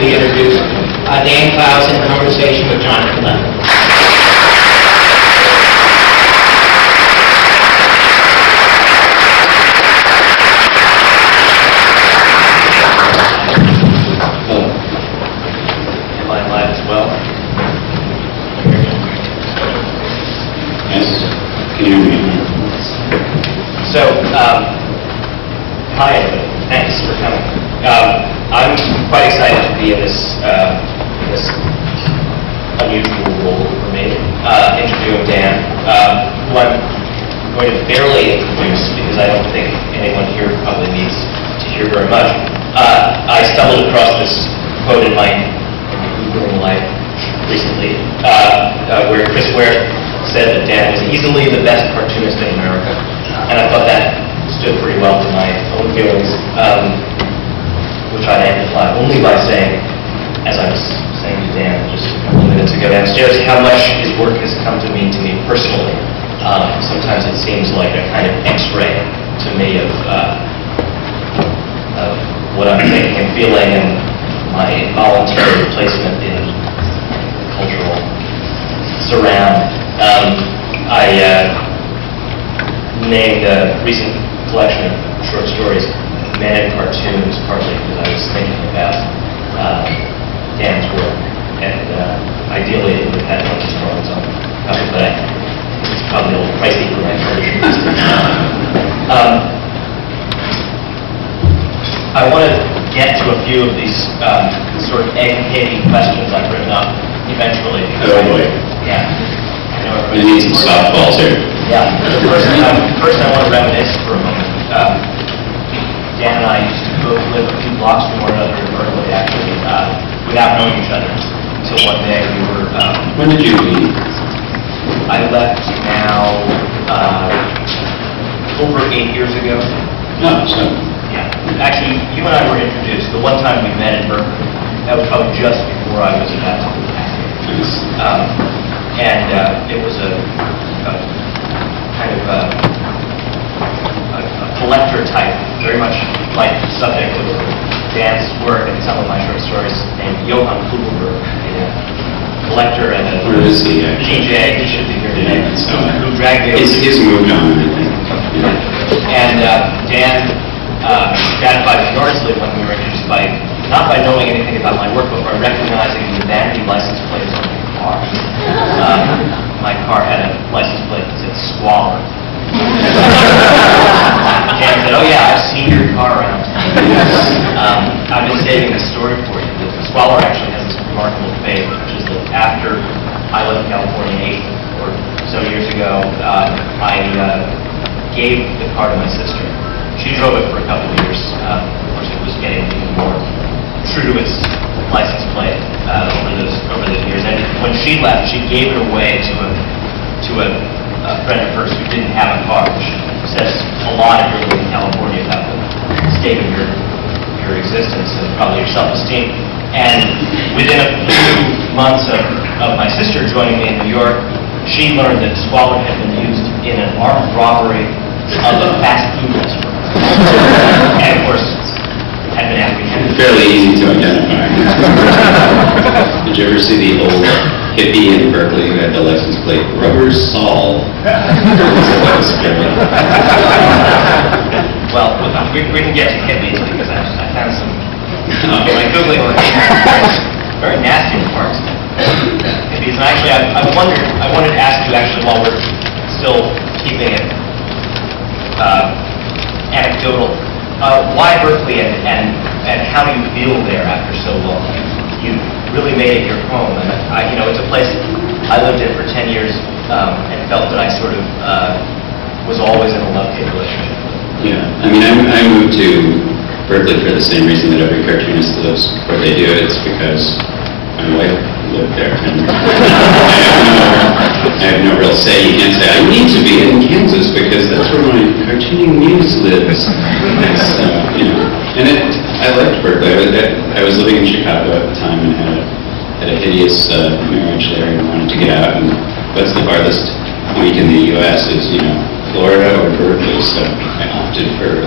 we introduce Dan Clowes in conversation with Jonathan Lethem. So, hi, thanks for coming. I'm quite excited to be in this unusual role for me, interviewing Dan, who I'm going to barely introduce because I don't think anyone here probably needs to hear very much. I stumbled across this quote in my Googling life recently, where Chris Ware said that Dan was easily the best cartoonist in America, and I thought that stood pretty well to my own feelings, which I'd amplify only by saying, as I was saying to Dan just a couple of minutes ago downstairs, how much his work has come to mean to me personally. Sometimes it seems like a kind of X-ray to me of what I'm thinking and feeling and my voluntary placement in cultural surround. I named a recent collection of short stories Men and Cartoons, partly because I was thinking about Dan's work, and ideally it would have had one of his drawings on the cover, but it's probably a little pricey for my version. I want to get to a few of these sort of egg-hitting questions I've written up eventually. Oh boy. Yeah. I need some softballs here. Yeah. First I want to reminisce for a moment. Dan and I used to both live a few blocks from one another in Berkeley, actually, without knowing each other. Until one day we were... When did you leave? I left now over 8 years ago. No, so... Yeah. Actually, you and I were introduced. The one time we met in Berkeley, that was probably just before I was about to leave. And it was a kind of a collector type, very much like the subject of Dan's work and some of my short stories, named Johann Kugelberg, a collector and a Where is he, actually? DJ, he should be here today, So, who dragged me over. he's moved on, I think. Yeah. And Dan gratified me enormously when we were introduced by, not by knowing anything about my work, but by recognizing the vanity license plates on my car. My car had a license plate that said Squalor. Dan said, "Oh yeah, I've seen your car around." I've been saving this story for you. The Squalor actually has this remarkable fate, which is that after I left California 8 or so years ago, I gave the car to my sister. She drove it for a couple of years. Of course, it was getting even more true to its license plate over those years. And when she left, she gave it away to a friend of hers who didn't have a car, which says a lot if you're living in California about the state of your existence and probably your self-esteem. And within a few months of my sister joining me in New York, she learned that Squalor had been used in an armed robbery of a fast food restaurant. And of course, had been apprehended. Fairly easy to identify. Did you ever see the old hippie in Berkeley who had the license plate Rubber Sol? Well, we can get to hippies because I found some my Googling very nasty remarks. Hippies, and actually I wanted to ask you actually while we're still keeping it anecdotal, why Berkeley and how do you feel there after so long? You really made it your home, and it's a place I lived in for 10 years and felt that I sort of was always in a love-hate relationship. Yeah, I mean, I moved to Berkeley for the same reason that every cartoonist lives where they do. It's because my wife lived there, and I have no real say. You can't say, I need to be in Kansas because that's where my cartooning muse lives. And I liked Berkeley. I was living in Chicago at the time and had a hideous marriage there and wanted to get out. And what's the farthest point in the U.S. is, Florida or Berkeley, so I opted for